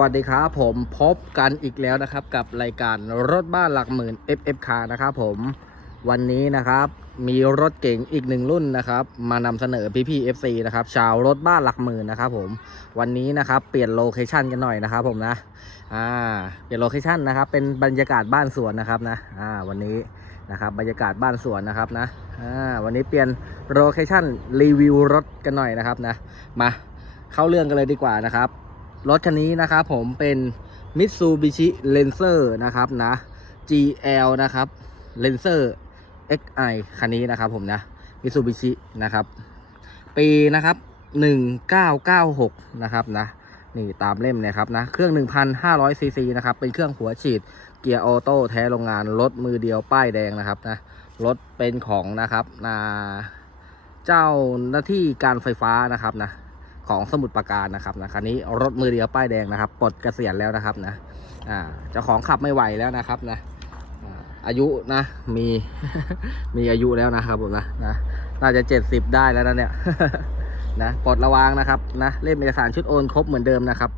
วัสดีครับผมพบกันอีกแล้วนะครับ กับรายการรถบ้านหลักหมื่น FF Car นะครับผมวันนี้นะครับมีรถเก๋งอีกหนึ่งรุ่นนะครับ มานำเสนอพี่พี่ FC นะครับชาวรถบ้านหลักหมื่นนะครับผมวันนี้นะครับเปลี่ยนโลเคชันกันหน่อยนะครับผมนะอ่าเปลี่ยนโลเคชันนะครับเป็นบรรยากาศบ้านสวนนะครับนะอ่าวันนี้นะครับบรรยากาศบ้านสวนนะครับนะอ่าวันนี้เปลี่ยนโลเคชันรีวิวรถกันหน่อยนะครับนะมาเข้าเรื่องกันเลยดีกว่านะครับ รถคันนี้นะครับผมเป็น Mitsubishi Lancer นะครับนะ GL นะครับ Lancer XI คันนี้นะครับผมนะ Mitsubishi นะครับ ปีนะครับ 1996 นะครับนะนี่ตามเล่มเนี่ยครับนะ เครื่อง 1,500ซีซีนะครับ เป็นเครื่องหัวฉีด เกียร์ออโต้แท้โรงงาน รถมือเดียวป้ายแดงนะครับนะ รถเป็นของนะครับนาเจ้าหน้าที่การไฟฟ้านะครับนะ ของสมุทรปราการนะครับนะคันนี้รถมือเดียวป้ายแดงนะครับปลดเกษียณแล้วนะครับนะอ่าเจ้าของขับไม่ไหวแล้วนะครับนะอาอายุนะมีมีอายุแล้วนะครับผมนะนะน่าจะเจ็ดสิบได้แล้วนะเนี่ยนะปลดระวางนะครับนะเล่มเอกสารชุดโอนครบเหมือนเดิมนะครับ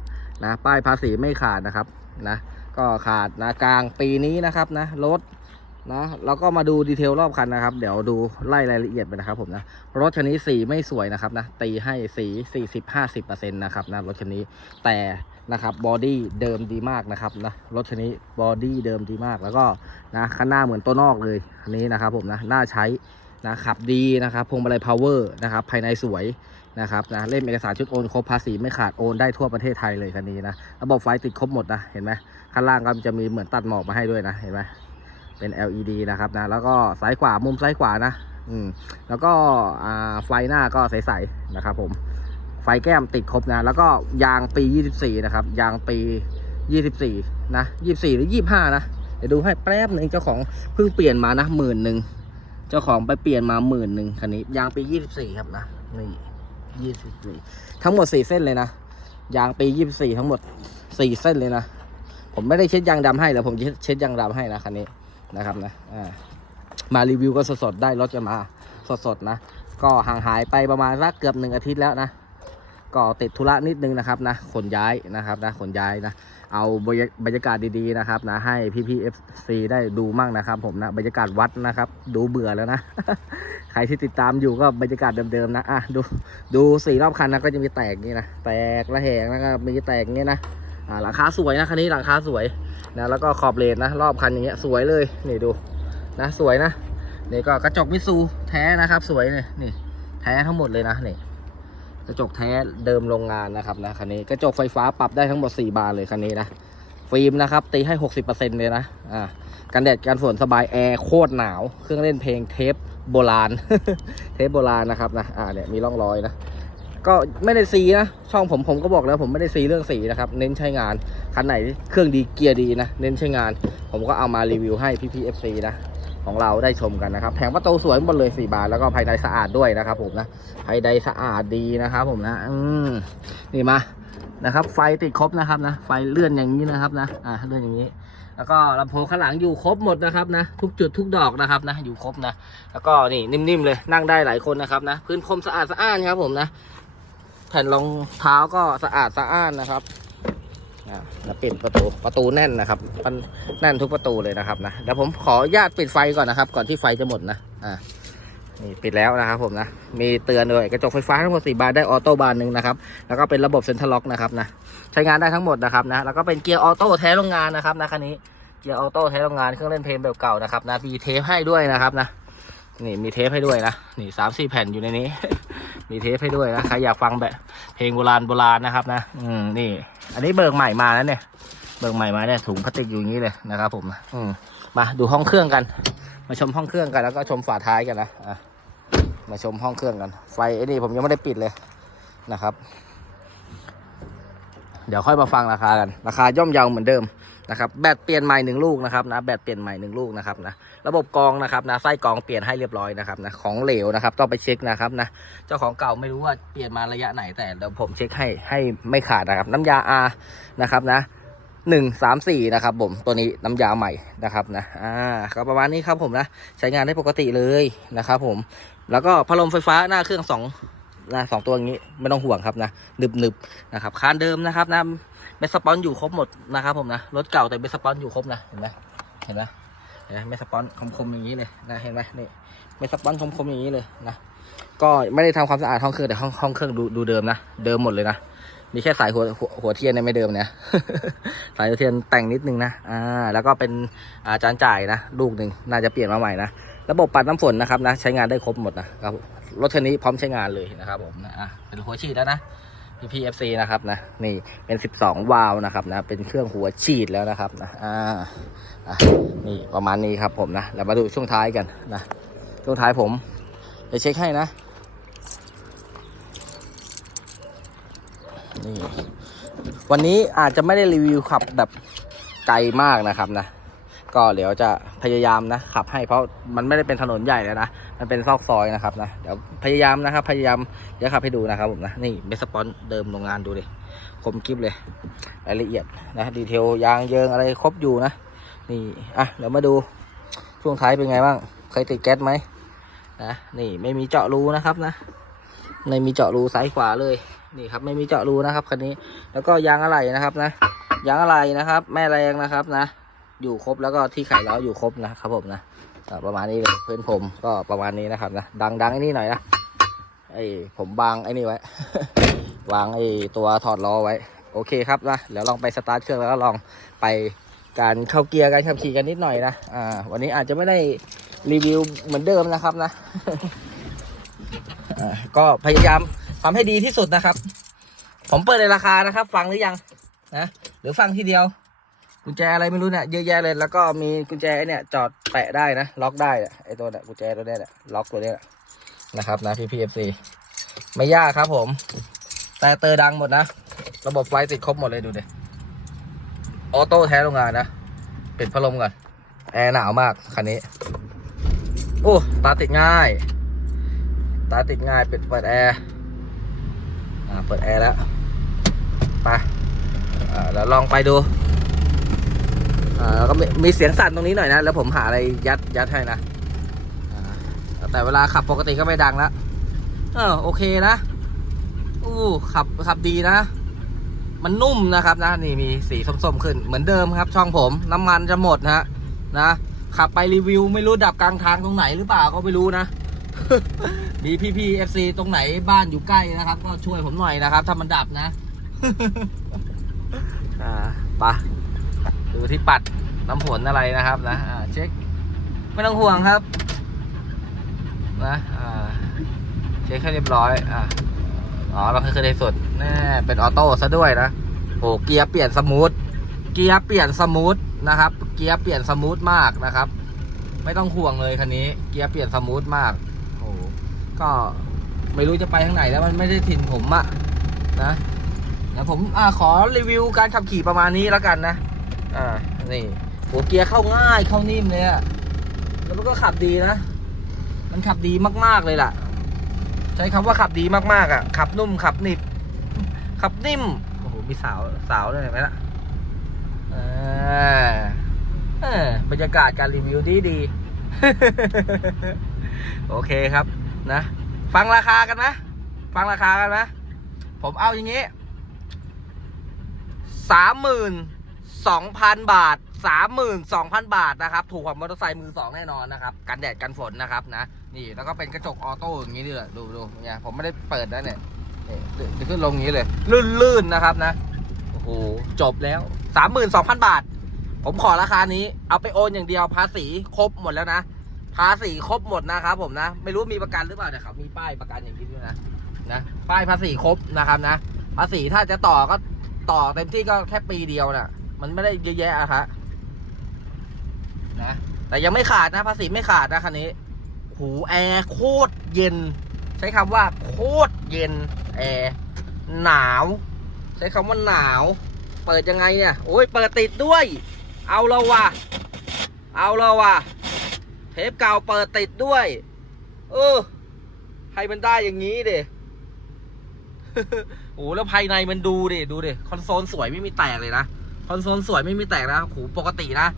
นะป้ายภาษีไม่ขาดนะครับนะก็ขาดนะกลางปีนี้นะครับนะรถ นะแล้วก็มาดูดีเทลรอบคันนะครับ เดี๋ยวดูไล่รายละเอียดไปนะครับผมนะ รถคันนี้สีไม่สวยนะครับนะ ตีให้สี40-50%นะครับนะรถคันนี้แต่นะครับบอดี้เดิมดีมากนะครับนะรถคันนี้บอดี้เดิมดีมากแล้วก็นะข้างหน้าเหมือนตัวนอกเลยคันนี้นะครับผมนะน่าใช้นะขับดีนะครับพวงมาลัยพาวเวอร์นะครับภายในสวยนะครับนะเล่มเอกสารชุดโอนครบภาษีไม่ขาดโอนได้ทั่วประเทศไทยเลยคันนี้นะระบบไฟติดครบหมดนะเห็นไหมข้างล่างก็จะมีเหมือนตัดหมอกมาให้ด้วยนะเห็นไหม เป็น LED นะครับนะ แล้วก็ซ้ายขวามุมซ้ายขวานะ อืม แล้วก็ไฟหน้าก็ใสๆนะครับ ผม ไฟแก้มติดครบนะ แล้วก็ยางปี 24 นะครับ ยางปี 24 นะ 24 หรือ 25 นะ เดี๋ยวดูให้แป๊บหนึ่งเจ้าของเพิ่งเปลี่ยนมานะหมื่นหนึ่ง เจ้าของไปเปลี่ยนมาหมื่นหนึ่งคันนี้ ยางปี 24 ครับนะ นี่ 24 ทั้งหมด 4 เส้นเลยนะ ยางปี 24 ทั้งหมด 4 เส้นเลยนะ ผมไม่ได้เช็ดยางดำให้แล้วผมเช็ดยางดำให้นะคันนี้ นะครับนะมารีวิวก็สดๆได้รถจะมาสดๆนะ ก็ห่างหายไปประมาณสักเกือบหนึ่งอาทิตย์แล้วนะก็ติดธุระนิดนึงนะครับนะขนย้ายนะครับนะขนย้ายนะ เอาบรรยากาศดีๆนะครับนะให้พี่ๆ FC ได้ดูมั่งนะครับผมนะบรรยากาศวัดนะครับ ดูเบื่อแล้วนะ ใครที่ติดตามอยู่ก็บรรยากาศเดิมๆนะอะดูดูสี่รอบคันนะก็จะมีแตกนี่นะแตกระแหงแล้วก็มีแตกอย่นะ หลังคาสวยนะคันนี้หลังคาสวยนะแล้วก็ขอบเลนนะ รอบคันอย่างเงี้ยสวยเลยนี่ดูนะสวยนะนี่ก็กระจกมิซูแท้นะครับ สวยเลยนี่ แท้ทั้งหมดเลยนะนี่กระจกแท้เดิมโรงงานนะครับนะคันนี้กระจกไฟฟ้าปรับได้ทั้งหมด 4 บานเลยคันนี้นะฟิล์มนะครับตีให้ 60%เลยนะอ่ากันแดดกันฝนสบายแอร์โคตรหนาว เครื่องเล่นเพลงเทปโบราณ เทปโบราณนะครับนะอ่าเนี่ยมีร่องรอยนะ ก็ไม่ได้ซีนะ ช่องผมผมก็บอกแล้วผมไม่ได้ซีเรื่องสีนะครับ เน้นใช้งาน คันไหนเครื่องดีเกียร์ดีนะ เน้นใช้งาน ผมก็เอามารีวิวให้พี่ๆ FC นะ ของเราได้ชมกันนะครับ แผงประตูสวยหมดเลย4บานแล้วก็ภายในสะอาดด้วยนะครับผมนะ ภายในสะอาดดีนะครับผมนะ อืมนี่มานะครับ ไฟติดครบนะครับนะ ไฟเลื่อนอย่างนี้นะครับนะ อ่าเลื่อนอย่างนี้ แล้วก็ลำโพงข้างหลังอยู่ครบหมดนะครับนะ ทุกจุดทุกดอกนะครับนะ อยู่ครบนะ แล้วก็นี่นิ่มๆเลย นั่งได้หลายคนนะครับนะ พื้นพรมสะอาดสะอ้านครับผมนะ ผ่นรองเท้าก็สะอาดสะอ้านนะครับอ่าแล้วปิดประตูประตูแน่นนะครับมันแน่นทุกประตูเลยนะครับนะเดี๋ยวผมขออนุญาตปิดไฟก่อนนะครับ ก่อนที่ไฟจะหมดนะอ่านี่ปิดแล้วนะครับผมนะมีเตือนด้วยกระจกไฟฟ้าทั้งหมดสี่บานได้ออโต้บานหนึ่งนะครับแล้วก็เป็นระบบเซ็นทรัลล็อกนะครับนะใช้งานได้ทั้งหมดนะครับนะแล้วก็เป็นเกียร์ออโต้แท้โรงงานนะครับนะคันนี้เกียร์ออโต้แท้โรงงานเครื่องเล่นเพลงแบบเก่านะครับนะมีเทปให้ด้วยนะครับนะ นี่มีเทปให้ด้วยนะ นี่สามสี่แผ่นอยู่ในนี้ มีเทปให้ด้วยนะใครอยากฟังแบบเพลงโบราณโบราณนะครับนะ อืมนี่ อันนี้เบิกใหม่มาแล้วเนี่ย เบิกใหม่มาเนี่ยถุงพลาสติกอยู่อย่างนี้เลยนะครับ ผม อืมมาดูห้องเครื่องกัน มาชมห้องเครื่องกันแล้วก็ชมฝาท้ายกันนะอะมาชมห้องเครื่องกัน ไฟไอ้นี่ผมยังไม่ได้ปิดเลยนะครับ เดี๋ยวค่อยมาฟังราคากัน ราคาย่อมเยาเหมือนเดิม นะครับแบตเปลี่ยนใหม่หนึ่งลูกนะครับนะแบตเปลี่ยนใหม่หนึ่งลูกนะครับนะระบบกรองนะครับนะไส้กรองเปลี่ยนให้เรียบร้อยนะครับนะของเหลวนะครับต้องไปเช็คนะครับนะเจ้าของเก่าไม่รู้ว่าเปลี่ยนมาระยะไหนแต่เดี๋ยวผมเช็คให้ให้ไม่ขาดนะครับน้ำยา R นะครับนะหนึ่งสามสี่นะครับผมตัวนี้น้ำยาใหม่นะครับนะอ่าก็ประมาณนี้ครับผมนะใช้งานได้ปกติเลยนะครับผมแล้วก็พัดลมไฟฟ้าหน้าเครื่องสองนะสองตัวอย่างนี้ไม่ต้องห่วงครับนะหนึบหนึบนะครับคานเดิมนะครับนะ เมสสปอนอยู่ครบหมดนะครับผมนะรถเก่าแต่เมสสปอนอยู่ครบนะเห็นไหมเห็นไหมเห็นไหมเมสสปอนคมๆอย่างนี้เลยนะเห็นไหมนี่เมสสปอนคมๆอย่างนี้เลยนะก็ไม่ได้ทำความสะอาดห้องเครื่องแต่ห้องห้องเครื่องดูดูเดิมนะเดิมหมดเลยนะมีแค่สายหัวหัวหวเทียนเนี่ยไม่เดิมเนี่ยสายหัวเทียนแต่งนิดนึงนะอ่าแล้วก็เป็นอาจานจ่ายนะลูกหนึ่งน่าจะเปลี่ยนมาใหม่นะระบบปัดน้ำฝนนะครับนะใช้งานได้ครบหมดนะครับรถคันนี้พร้อมใช้งานเลยนะครับผมนะอะเป็นหัวฉีดแล้วนะ PPFC นะครับนะนี่เป็น12วาล์วนะครับนะเป็นเครื่องหัวฉีดแล้วนะครับนะอ่านี่ประมาณนี้ครับผมนะแล้วมาดูช่วงท้ายกันนะช่วงท้ายผมจะเช็คให้นะนี่วันนี้อาจจะไม่ได้รีวิวขับแบบไกลมากนะครับนะก็เดี๋ยวจะพยายามนะขับให้เพราะมันไม่ได้เป็นถนนใหญ่แล้วนะ มันเป็นซอกซอยนะครับนะเดี๋ยวพยายามนะครับ พยายามจะขับให้ดูนะครับผมนะนี่เบสปอนเดิมโรงงานดูดิคมกริบเลยรายละเอียดนะดีเทลยางเยิงอะไรครบอยู่นะ นี่อะเดี๋ยวมาดูช่วงท้ายเป็นไงบ้างเคยติดแก๊สไหมนะนี่ไม่มีเจาะรูนะครับนะไม่มีเจาะรูซ้ายขวาเลยนี่ครับไม่มีเจาะรูนะครับคันนี้แล้วก็ยางอะไหล่นะครับนะยางอะไหล่นะครับ แม่แรงนะครับนะ อยู่ครบแล้วก็ที่ไขล้ออยู่ครบนะครับผมนะ ประมาณนี้เลยเพื่อนผมก็ประมาณนี้นะครับนะดังดังไอ้นี่หน่อยนะไอ้ผมบางไอ้นี่ไว้ วางไอ้ตัวถอดล้อไว้ โอเคครับนะเดี๋ยวลองไปสตาร์ทเครื่องแล้วก็ลองไปการเข้าเกียร์การขับขี่กันนิดหน่อยนะอ่าวันนี้อาจจะไม่ได้รีวิวเหมือนเดิมนะครับนะก็พยายามทำให้ดีที่สุดนะครับ ผมเปิดในราคานะครับ ฟังหรือยังนะหรือฟังทีเดียว กุญแจอะไรไม่รู้เนี่ยเยอะแยะเลยแล้วก็มีกุญแจเนี่ยจอดแปะได้นะล็อกได้ไอตัวเนี่ยกุญแจตัวเนี้ยเนี่ยล็อกตัวเนี้ยนะครับนะพี่พีเอฟซีไม่ยากครับผม แต่เตอร์ดังหมดนะ ระบบไฟติดครบหมดเลยดูดิออโต้แท้โรงงานนะปิดพัดลมก่อนแอร์หนาวมากคันนี้โอ้ตาติดง่าย ตาติดง่ายปิดเปิดแอร์อ่าเปิดแอร์แล้วไปอ่าแล้วลองไปดู อ่าแล้วก็มีมีเสียงสั่นตรงนี้หน่อยนะ แล้วผมหาอะไรยัดยัดให้นะอ่าแต่เวลาขับปกติก็ไม่ดังแล้วเออโอเคนะอู้ขับขับดีนะ มันนุ่มนะครับนะ นี่มีสีส้มๆขึ้นเหมือนเดิมครับ ช่องผมน้ำมันจะหมดนะนะขับไปรีวิวไม่รู้ดับกลางทางตรงไหนหรือเปล่าก็ไม่รู้นะมีพี่ๆ FC ตรงไหนบ้านอยู่ใกล้นะครับ ก็ช่วยผมหน่อยนะครับ ถ้ามันดับนะ อ่าไป ดูที่ปัดน้ำฝนอะไรนะครับนะอ่าเช็คไม่ต้องห่วงครับนะอ่าเช็คให้เรียบร้อยอ่าอ๋อเราเคยได้สุดแน่เป็นออโต้ซะด้วยนะโอ้เกียร์เปลี่ยนสมูทเกียร์เปลี่ยนสมูทนะครับ เกียร์เปลี่ยนสมูทมากนะครับ ไม่ต้องห่วงเลยคันนี้ เกียร์เปลี่ยนสมูทมากโอ้ก็ไม่รู้จะไปทางไหนแล้วมันไม่ได้ถิ่นผมอะนะเดี๋ยวผมอ่าขอรีวิวการขับขี่ประมาณนี้แล้วกันนะ อ่า นี่ หัวเกียร์เข้าง่ายเข้านิ่มเลยอะแล้วมันก็ขับดีนะ มันขับดีมากๆเลยล่ะ ใช้คำว่าขับดีมากๆอะ ขับนุ่มขับนิบ ขับนิ่ม โอ้โห มีสาวสาวด้วยไหมล่ะเออบรรยากาศการรีวิวดีดี โอเคครับนะ ฟังราคากันนะ ฟังราคากันนะ ผมเอาอย่างงี้สามหมื่น สองพันบาทสามหมื่นสองพันบาทนะครับ ถูกกว่ามอเตอร์ไซค์มือสองแน่นอนนะครับ กันแดดกันฝนนะครับนะ นี่แล้วก็เป็นกระจกออโต้อย่างนี้ด้วยดูดูเนี่ยผมไม่ได้เปิดนะเนี่ยนี่เดี๋ยวขึ้นลงอย่างนี้เลย ลื่นๆนะครับนะ โอ้โห จบแล้วสามหมื่นสองพันบาท ผมขอราคานี้ เอาไปโอนอย่างเดียว ภาษีครบหมดแล้วนะ ภาษีครบหมดนะครับ ผมนะ ไม่รู้มีประกันหรือเปล่าแต่เขามีป้ายประกันอย่างนี้ด้วยนะ นะ ป้ายภาษีครบนะครับนะ ภาษีถ้าจะต่อก็ต่อเต็มที่ก็แค่ปีเดียวน่ะ มันไม่ได้เยอะแยะอะครับนะแต่ยังไม่ขาดนะภาษีไม่ขาดนะคันนี้หูแอร์โคตรเย็น ใช้คำว่าโคตรเย็นแอร์หนาว ใช้คำว่าหนาว เปิดยังไงเนี่ยโอ้ยเปิดติดด้วย เอาแล้วว่ะเอาแล้วว่ะเทปเก่าเปิดติดด้วย เออให้มันได้อย่างนี้เดโอ้แล้วภายในมันดูดิดูดิคอนโซลสวยไม่มีแตกเลยนะ คอนโซลสวยไม่มีแตกนะโหปกตินะ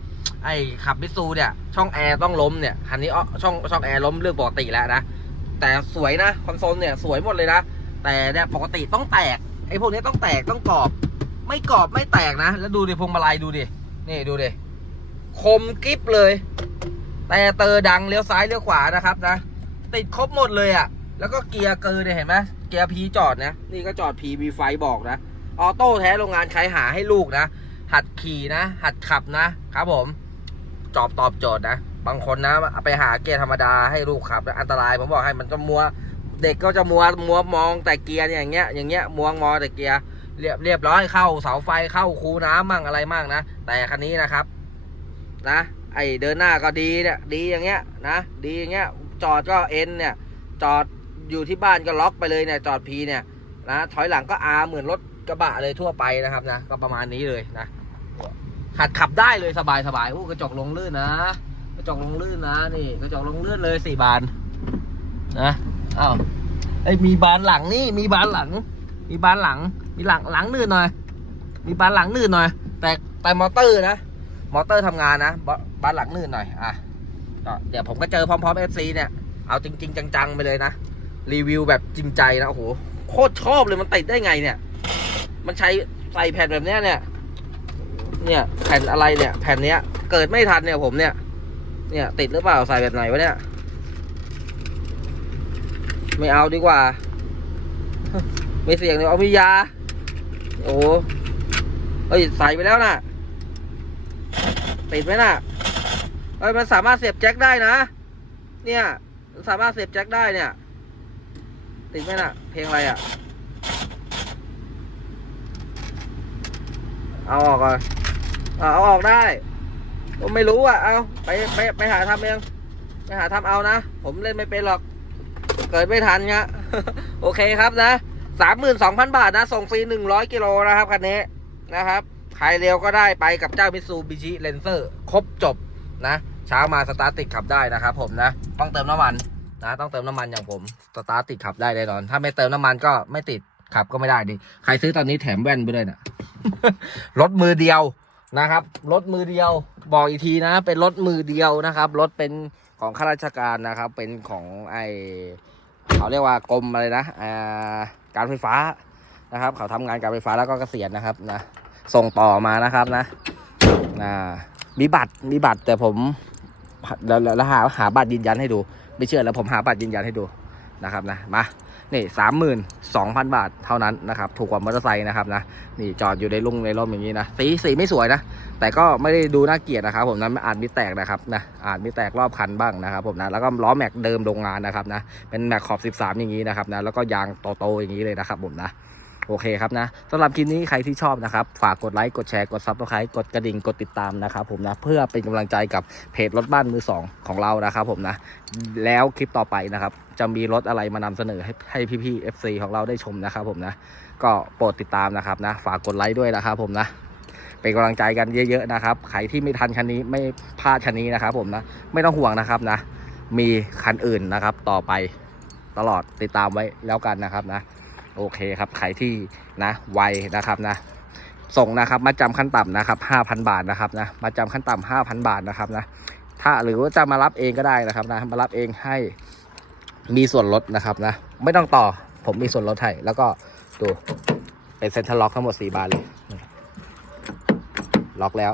ไอ้ขับมิซูเนี่ย ช่องแอร์ต้องล้มเนี่ย คันนี้อ้อช่องช่องแอร์ล้มเรื่องปกติแล้วนะ แต่สวยนะคอนโซลเนี่ยสวยหมดเลยนะ แต่เนี่ยปกติต้องแตก ไอ้พวกนี้ต้องแตกต้องกรอบ ไม่กรอบไม่แตกนะ แล้วดูดิพวงมาลัยดูดิ นี่ดูดิ คมกริบเลย แต่เตอดังเลี้ยวซ้ายเลี้ยวขวานะครับนะ ติดครบหมดเลยอะ่ะ แล้วก็เกียร์เกอร์เนี่ยเห็นไหมเกียร์พีจอดนะ นี่ก็จอดพีมีไฟบอกนะ ออโต้แท้โรงงานใช้หาให้ลูกนะ หัดขี่นะ หัดขับนะครับผมจอบตอบโจทย์นะ บางคนนะไปหาเกียร์ธรรมดาให้ลูกขับนะอันตรายผมบอกให้มันจะมัว เด็กก็จะมัวมัวมองแต่เกียร์เนี่ยอย่างเงี้ยอย่างเงี้ยมัวมองแต่เกียร์เรียบเรียบร้อยเข้าเสาไฟเข้าคูน้ำมั่งอะไรมั่งนะ แต่คันนี้นะครับ นะ ไอเดินหน้าก็ดีเนี่ยดีอย่างเงี้ยนะ ดีอย่างเงี้ยจอดก็เอ็นเนี่ย จอดอยู่ที่บ้านก็ล็อกไปเลยเนี่ยจอดพีเนี่ยนะถอยหลังก็อาเหมือนรถกระบะเลยทั่วไปนะครับนะก็ประมาณนี้เลยนะ หัดขับได้เลยสบายสบายโอ้กระจกลงลื่นนะกระจกลงลื่นนะนี่กระจกลงลื่นเลยสี่บานนะอ้าวไอ้มีบานหลังนี่มีบานหลัง มีบานหลัง มีหลังหลังลื่นหน่อย มีบานหลังลื่นหน่อย แต่แต่มอเตอร์นะมอเตอร์ทำงานนะบบานหลังลื่นหน่อยอะเดี๋ยวผมก็เจอพร้อมๆ FC เนี่ยเอาจริง ๆ จังๆไปเลยนะรีวิวแบบจริงใจนะโอ้โหโคตรชอบเลยมันติดได้ไงเนี่ย มันใช้ใส่แผ่นแบบนี้เนี่ย เนี่ยแผ่นอะไรเนี่ยแผ่นเนี้ย เกิดไม่ทันเนี่ยผมเนี่ย เนี่ย ติดหรือเปล่าใส่แบบไหนวะเนี่ย ไม่เอาดีกว่า ไม่เสี่ยงเลยเอามียา โอ้เอ้ยใส่ไปแล้วน่ะ ติดไหมน่ะเอ้ยมันสามารถเสียบแจ็คได้นะ เนี่ยสามารถเสียบแจ็คได้เนี่ย ติดไหมน่ะ เพลงอะไรอะ เอาออกก่อน เอาออกได้ก็ไม่รู้อะ เอาไปไปไปหาทำเองไปหาทำเอานะ ผมเล่นไม่เป็นหรอก เกิดไม่ทันเงี้ยโอเคครับนะสามหมื่นสองพันบาทนะ ส่งฟรีหนึ่งร้อยกิโลนะครับคันนี้นะครับใครเร็วก็ได้ไปกับเจ้ามิตซูบิชิเลนเซอร์ครบจบนะ เช้ามาสตาร์ติดขับได้นะครับผมนะ ต้องเติมน้ำมันนะ ต้องเติมน้ำมันอย่างผมสตาร์ติดขับได้แน่นอน ถ้าไม่เติมน้ำมันก็ไม่ติดขับก็ไม่ได้ดิ ใครซื้อตอนนี้แถมแว่นไปด้วยนะรถมือเดียว นะครับ รถมือเดียว บอกอีกทีนะ เป็นรถมือเดียวนะครับ รถเป็นของข้าราชการนะครับ เป็นของไอเขาเรียกว่ากรมอะไรนะการไฟฟ้านะครับ เขาทำงานการไฟฟ้าแล้วก็เกษียณนะครับนะ ส่งต่อมานะครับนะอ่ามีบัตร มีบัตรแต่ผมแล้วแล้วหาหาบัตรยืนยันให้ดู ไม่เชื่อแล้วผมหาบัตรยืนยันให้ดูนะครับนะ มา นี่สามหมื่นสองพันบาทเท่านั้นนะครับถูกกว่ามอเตอร์ไซค์นะครับนะนี่จอดอยู่ในลุ่งในร่มอย่างนี้นะสีสีไม่สวยนะ แต่ก็ไม่ได้ดูน่าเกลียดนะครับ ผมนะอาจมีแตกนะครับนะอาจมีแตกรอบคันบ้างนะครับ ผมนะแล้วก็ล้อแม็กเดิมโรงงานนะครับนะเป็นแม็กขอบ 13 อย่างนี้นะครับนะแล้วก็ยางโตๆอย่างนี้เลยนะครับผมนะ โอเคครับนะสำหรับคลิปนี้ใครที่ชอบนะครับ ฝากกดไลค์กดแชร์กดซับสไครต์กดกระดิ่งกดติดตามนะครับผมนะเพื่อเป็นกำลังใจกับเพจรถบ้านมือสองของเรานะครับผมนะแล้วคลิปต่อไปนะครับจะมีรถอะไรมานำเสนอให้ให้พี่ๆ FC ของเราได้ชมนะครับผมนะก็โปรดติดตามนะครับนะฝากกดไลค์ด้วยนะครับผมนะเป็นกำลังใจกันเยอะๆนะครับใครที่ไม่ทันคันนี้ไม่พลาดคันนี้นะครับผมนะไม่ต้องห่วงนะครับนะมีคันอื่นนะครับต่อไปตลอดติดตามไว้แล้วกันนะครับนะ โอเคครับใครที่นะไวนะครับนะ ส่งนะครับมาจำขั้นต่ำนะครับ5,000บาทนะครับนะมาจำขั้นต่ำ5,000บาทนะครับนะถ้าหรือว่าจะมารับเองก็ได้นะครับนะมารับเองให้มีส่วนลดนะครับนะ ไม่ต้องต่อผมมีส่วนลดให้แล้วก็ดูเป็นเซ็นทรัลล็อกทั้งหมด 4 บานเลย ล็อกแล้ว